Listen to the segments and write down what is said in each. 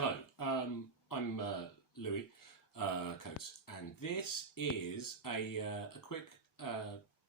Hello, I'm Louis Coates, and this is a quick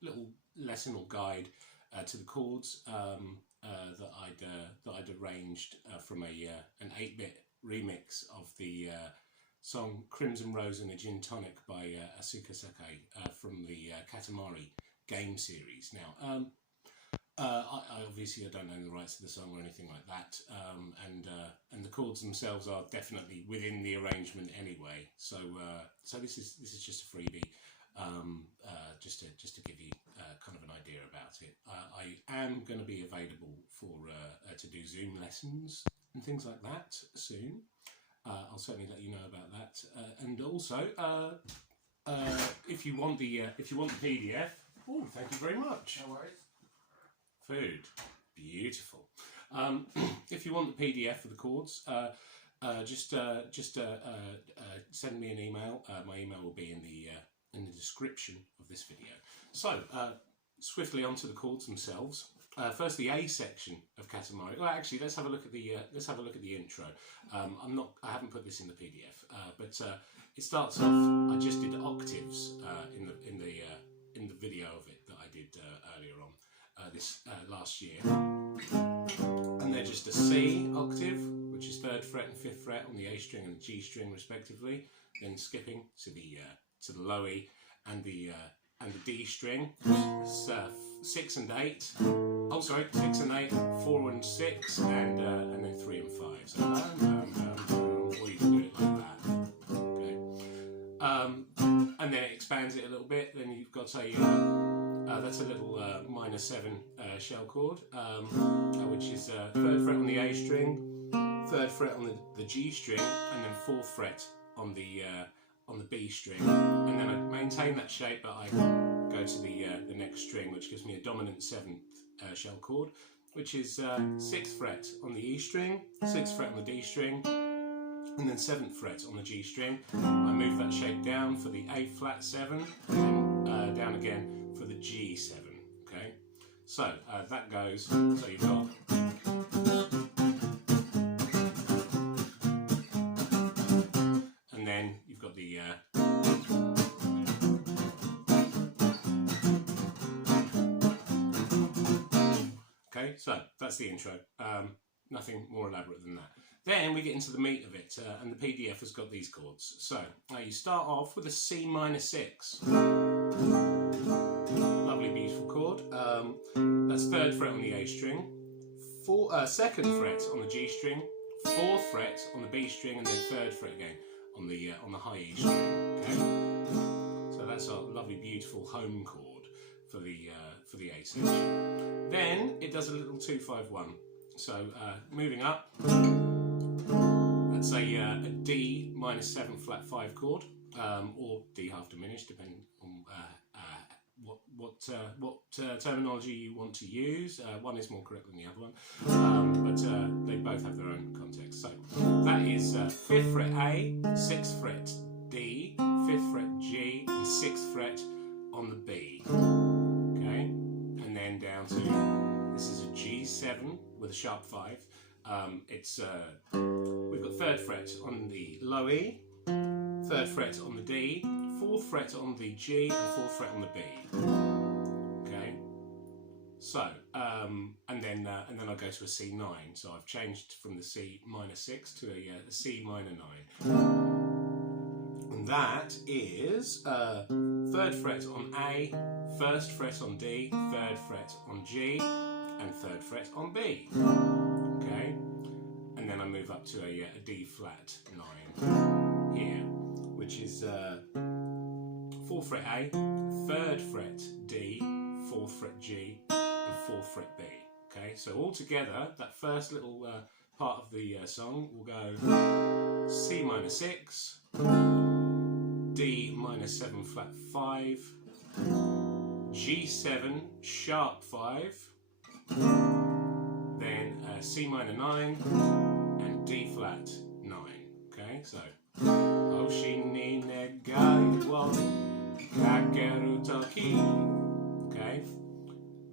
little lesson or guide to the chords that I'd arranged from an 8-bit remix of the song Crimson Rose and a Gin Tonic by Asuka Sakai from the Katamari game series. Now, I obviously don't own the rights to the song or anything like that, and the chords themselves are definitely within the arrangement anyway. So this is just a freebie, just to give you kind of an idea about it. I am going to be available for to do Zoom lessons and things like that soon. I'll certainly let you know about that, and also if you want the PDF. Oh, thank you very much. No worries. Food, beautiful. If you want the PDF for the chords, just send me an email. My email will be in the description of this video. So swiftly onto the chords themselves. First, the A section of Katamari. Well, actually, let's have a look at the intro. I haven't put this in the PDF, but it starts off. I just did octaves in the video of it that I did earlier on. This last year, and they're just a C octave, which is 3rd fret and 5th fret on the A string and the G string respectively, then skipping to the low E and the D string. It's 6 and 8. Oh, sorry, 6 and 8, 4 and 6, and then 3 and 5. So or you can do it like that. Okay. And then it expands it a little bit. Then you've got that's a little minor 7 shell chord, which is 3rd fret on the A string, 3rd fret on the G string, and then 4th fret on the B string. And then I maintain that shape, but I go to the next string, which gives me a dominant 7th shell chord, which is 6th fret on the E string, 6th fret on the D string, and then 7th fret on the G string. I move that shape down for the A flat 7, and then down again for the G7. Okay, so that goes. So you've got and then you've got the okay, so that's the intro. Nothing more elaborate than that. Then we get into the meat of it, and the PDF has got these chords. So you start off with a C minor 6. Lovely, beautiful chord. That's 3rd fret on the A string, 2nd fret on the G string, 4th fret on the B string, and then 3rd fret again on the high E string. Okay, so that's our lovely, beautiful home chord for the A section. Then it does a little 2-5-1. So moving up, that's a D minor 7 flat 5 chord, or D half diminished, depending on what terminology you want to use. One is more correct than the other one, but they both have their own context. So that is 5th fret A, 6th fret D, 5th fret G, and 6th fret on the B. Okay, and then down to, this is a G7 with a sharp 5. We've got 3rd fret on the low E, 3rd fret on the D, 4th fret on the G, and 4th fret on the B. Okay, so and then I go to a C9. So I've changed from the C minor 6 to a C minor 9, and that is 3rd fret on A, 1st fret on D, 3rd fret on G, and 3rd fret on B. Okay, and then I move up to a D flat 9 here, which is 4th fret A, 3rd fret D, 4th fret G, and 4th fret B. Okay, so all together, that first little part of the song will go C minor 6, D minor 7 flat 5, G7 sharp 5, then C minor 9, and D flat 9. Okay, so Hoshi ni negai wo kakeru toki. Okay,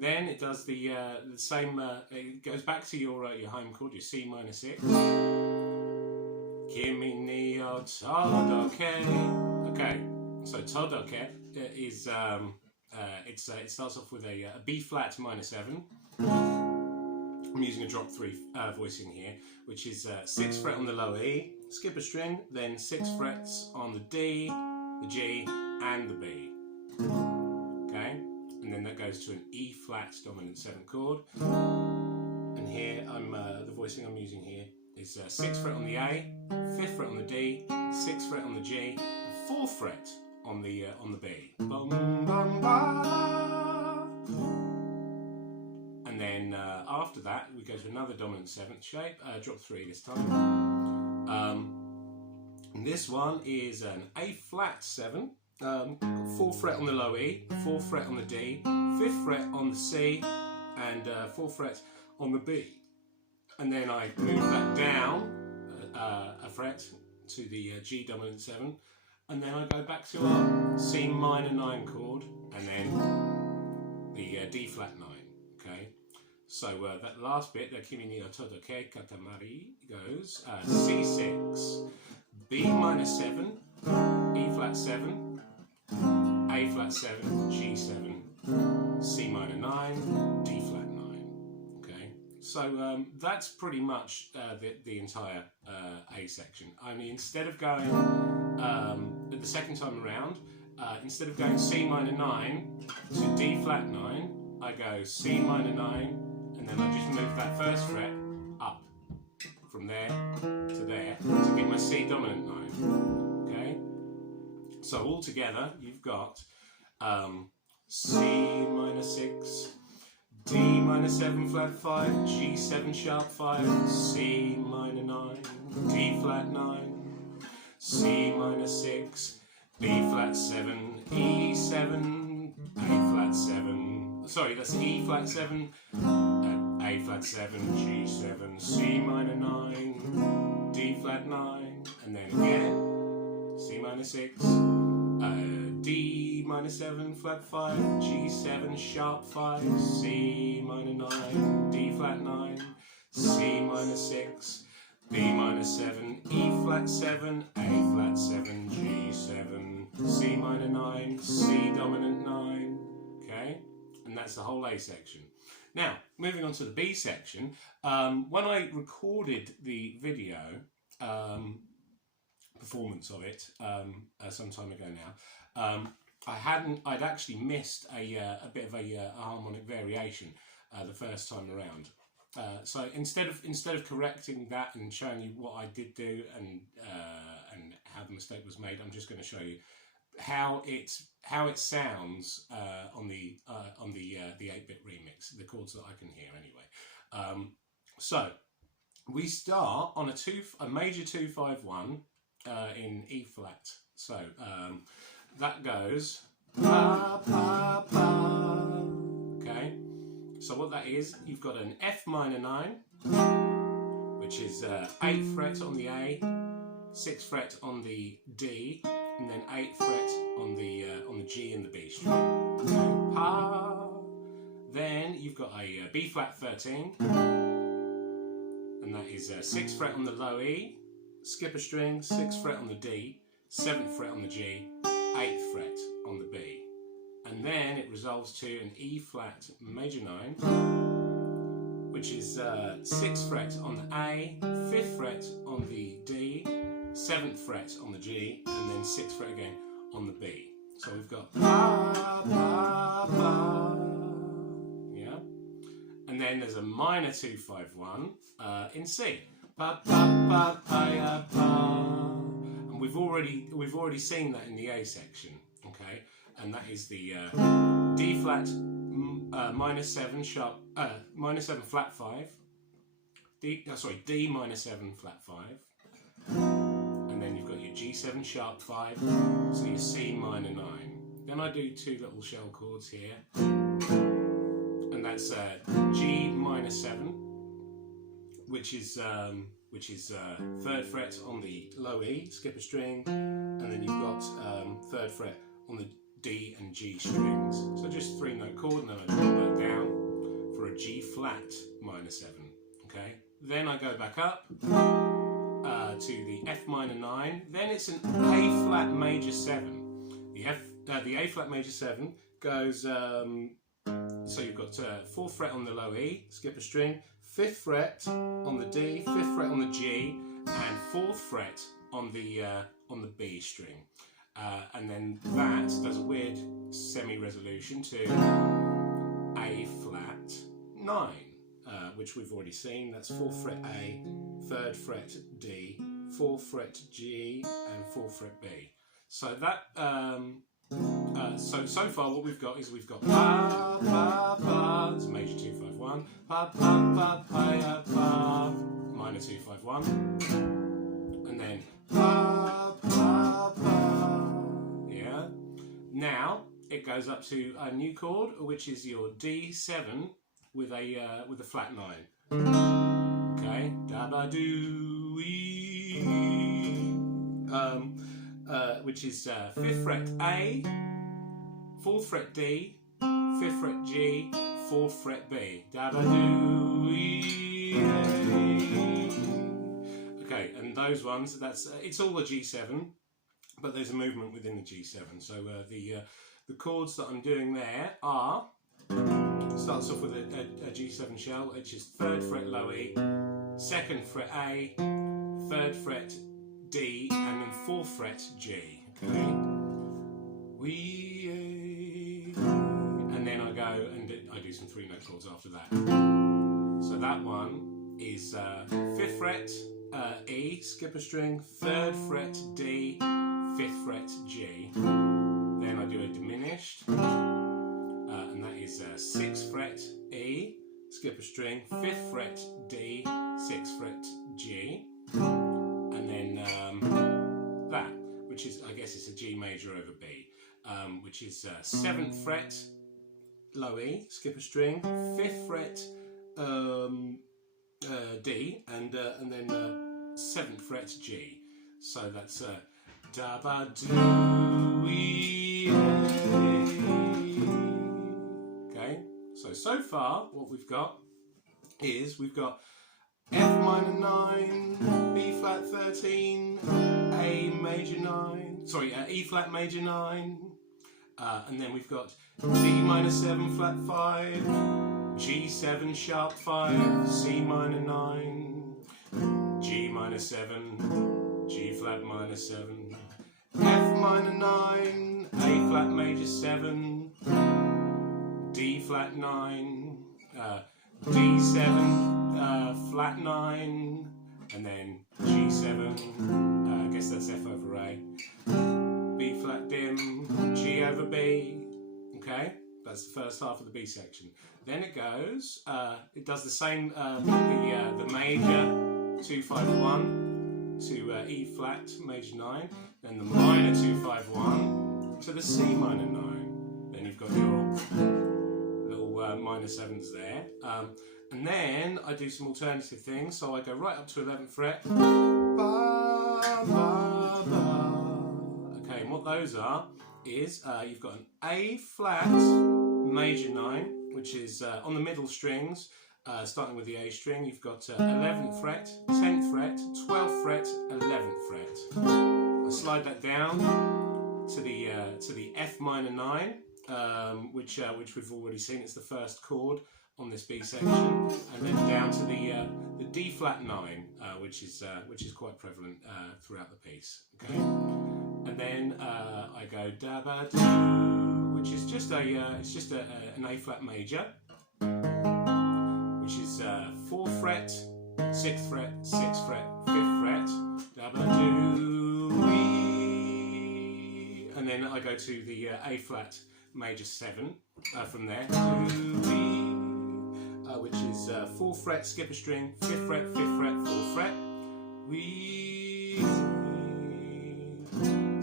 then it does the same. It goes back to your home chord, your C minor 6, Kimi ni o todoke. Okay, so todoke is it starts off with a B flat minor 7. I'm using a drop 3 voicing here, which is 6th fret on the low E, skip a string, then 6 frets on the D, the G, and the B. Okay, and then that goes to an E flat dominant 7 chord. And here the voicing I'm using here is 6th fret on the A, 5th fret on the D, 6th fret on the G, and 4th fret on the B. Bum, bum, ba. And then after that we go to another dominant 7th shape, drop 3 this time. And this one is an A flat 7, 4th fret on the low E, 4th fret on the D, 5th fret on the C, and 4th fret on the B. And then I move that down a fret to the G dominant 7, and then I go back to our C minor 9 chord, and then the D flat 9. Okay, so that last bit, the Kimi ni o todoke katamari, goes C6, B minor 7, E flat 7, A flat 7, G7, C minor 9, D flat 9. Okay, so that's pretty much the entire A section. I mean, instead of going the second time around, instead of going C minor 9 to D flat 9, I go C minor 9, and then I just move that first fret up from there to there to get my C dominant 9. Okay, so all together you've got C minor 6, D minor 7 flat 5, G7 sharp 5, C minor 9, D flat 9, C minor 6, B flat 7, E7, A flat 7, sorry, that's E flat 7, A flat 7, G7, C minor 9, D flat 9, and then again, C minor 6, D minor 7 flat 5, G7 sharp 5, C minor 9, D flat 9, C minor 6, B minor 7, E flat 7, A flat 7, G7, C minor 9, C dominant 9. Okay, and that's the whole A section. Now, moving on to the B section, when I recorded the video performance of it some time ago now, I'd actually missed a bit of a harmonic variation the first time around. So instead of correcting that and showing you what I did do and how the mistake was made, I'm just going to show you how it sounds on the 8-bit remix, the chords that I can hear anyway. So we start on a major 2-5-1 in E flat. So that goes pa pa pa. Okay. So what that is, you've got an F minor 9, which is 8th fret on the A, 6th fret on the D, and then 8th fret on the G and the B string. Okay. Pa. Then you've got a B flat 13, and that is 6th fret on the low E, skip a string, 6th fret on the D, 7th fret on the G, 8th fret on the B. And then it resolves to an E flat major 9, which is 6th fret on the A, 5th fret on the D, 7th fret on the G, and then 6th fret again on the B. So we've got pa, pa, pa, yeah. And then there's a minor 2-5-1 in C. Pa, pa, pa, pa, ya, pa. And we've already seen that in the A section, okay? And that is the D flat minor 7 sharp minor 7 flat 5, D minor 7 flat 5, and then you've got your G7 sharp 5, so your C minor 9. Then I do 2 little shell chords here, and that's G minor 7, which is 3rd fret on the low E, skip a string, and then you've got 3rd fret on the D and G strings. So just 3-note chord, and then I drop that down for a G flat minor 7. Okay. Then I go back up to the F minor 9. Then it's an A flat major 7. The A flat major 7 goes. So you've got 4th fret on the low E, skip a string, 5th fret on the D, 5th fret on the G, and 4th fret on the B string. And then that does a weird semi-resolution to A flat 9, which we've already seen. That's 4th fret A, 3rd fret D, 4th fret G, and 4th fret B. So that so far what we've got is we've got pa pa pa, it's major 251, pa pa pa pa pa, minor 251, and then pa pa pa. Yeah. Now it goes up to a new chord, which is your D7 with a flat 9. Okay, da ba do e, which is 5th fret A, 4th fret D, 5th fret G, 4th fret B. Da ba do e. Okay, and those ones, it's all a G7, but there's a movement within the G7. So the chords that I'm doing there are, starts off with a G7 shell, which is 3rd fret low E, 2nd fret A, 3rd fret D, and then 4th fret G. Okay, and then I go and I do some 3-note chords after that. So that one is 5th fret E, skip a string, 3rd fret D, 5th fret G. Then I do a diminished, and that is 6th fret E, skip a string, 5th fret D, 6th fret G, and then that, which is, I guess it's a G major over B, which is 7th fret low E, skip a string, 5th fret D, and then 7th fret G. So that's da ba do e. Okay, so far what we've got is we've got F minor 9, B flat 13, A major 9, sorry, E flat major 9, and then we've got D minor 7 flat 5, G7 sharp 5, C minor 9, G minor 7, G flat minor 7, F minor 9, A flat major 7, D flat 9, D7 flat 9, and then G7, I guess that's F over A, B flat dim, G over B. Okay, that's the first half of the B section. Then it goes, it does the same, the major 251 to E flat major 9, then the minor 251 to the C minor 9. Then you've got your little minor 7s there. And then I do some alternative things, so I go right up to 11th fret. Ba, ba, ba. Okay, and what those are is you've got an A flat major 9, which is on the middle strings, starting with the A string. You've got 11th fret, 10th fret, 12th fret, 11th fret. I slide that down to the F minor 9, which we've already seen. It's the first chord on this B section, and then down to the D flat 9, which is quite prevalent throughout the piece. Okay, and then I go da ba do, which is just an A flat major, which is 4th fret, 6th fret, 6th fret, 5th fret, da ba do e, and then I go to the A flat major 7 from there to E. Which is 4th fret, skip a string, 5th fret, 5th fret, 4th fret.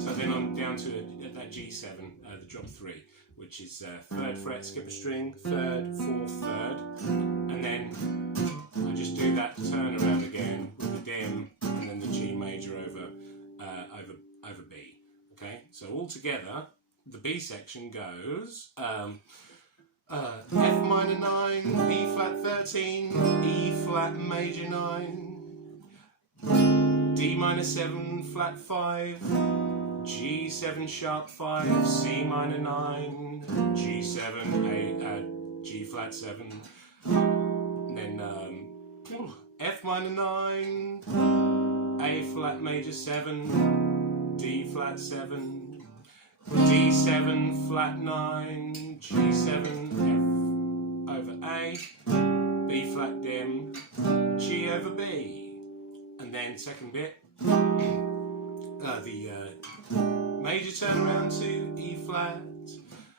So then I'm down to that G7, the drop 3, which is 3rd fret, skip a string, 3rd, 4th, 3rd, and then I just do that turn around again with the dim and then the G major over B. Okay, so all together the B section goes. F minor 9, B flat 13, E flat major 9, D minor 7 flat 5, G7 sharp 5, C minor 9, G7, G flat 7, then F minor 9, A flat major 7, D flat 7, D7 flat 9, G7 F over A, B flat dim, G over B. And then second bit, the major turnaround to E flat,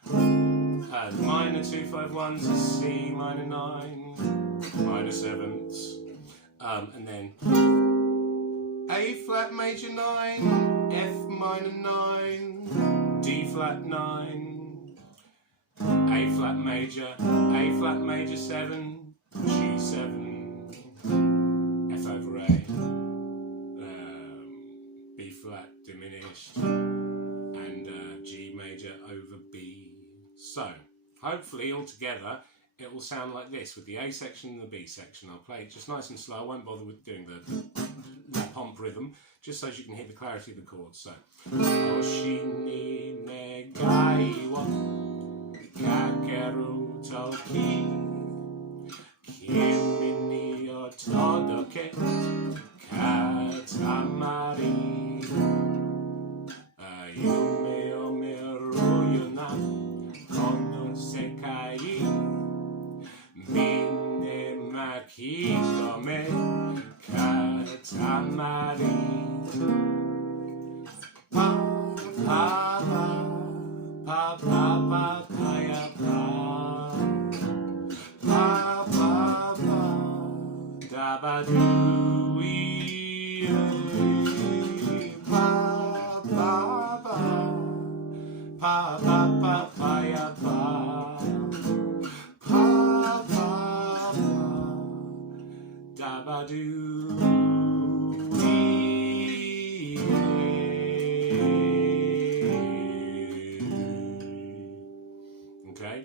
the minor 2-5-1 to C minor 9, minor 7ths, and then A flat major 9, F minor 9, D flat 9, A flat major 7, G7, F over A, B flat diminished, and G major over B. So, hopefully altogether it will sound like this with the A section and the B section. I'll play it just nice and slow. I won't bother with doing the pomp rhythm, just so you can hear the clarity of the chords. So, Oshini negai wa kakeru toki kimi ni o todoke katamari yume o meru yo na kono sekai minne makitome katamari pa pa pa pa pa pa ya pa pa pa pa da ba do pa pa pa pa pa pa pa ya pa pa pa pa da ba do. Okay,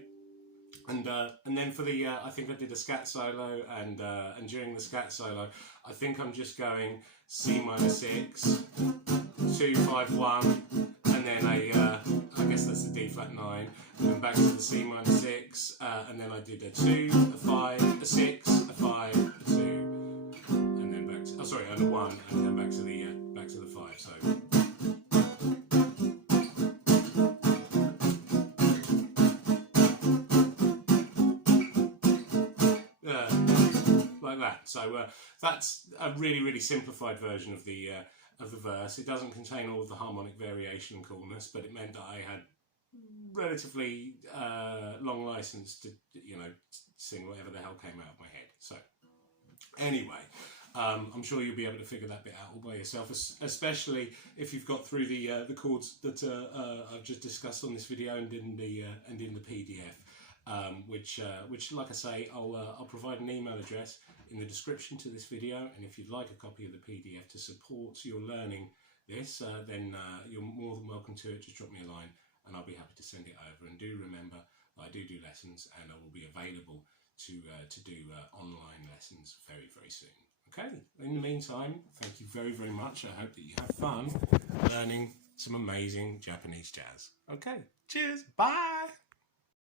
and then for the I think I did a scat solo, and during the scat solo I think I'm just going C minor 6, 2 5 1, and then I guess that's the D flat 9, and then back to the C minor 6, and then I did a 2, a 5, a 6, a 5, a 2, and then back to and a 1, and then back to the 5. So. Like that. So that's a really simplified version of the verse. It doesn't contain all of the harmonic variation and coolness, but it meant that I had relatively long license to sing whatever the hell came out of my head. So anyway, I'm sure you'll be able to figure that bit out all by yourself, especially if you've got through the chords that I've just discussed on this video and in the PDF. Which, like I say, I'll provide an email address in the description to this video, and if you'd like a copy of the PDF to support your learning this, then you're more than welcome to it. Just drop me a line and I'll be happy to send it over. And do remember, I do lessons, and I will be available to do online lessons very soon. Okay, in the meantime, thank you very much. I hope that you have fun learning some amazing Japanese jazz. Okay, cheers, bye!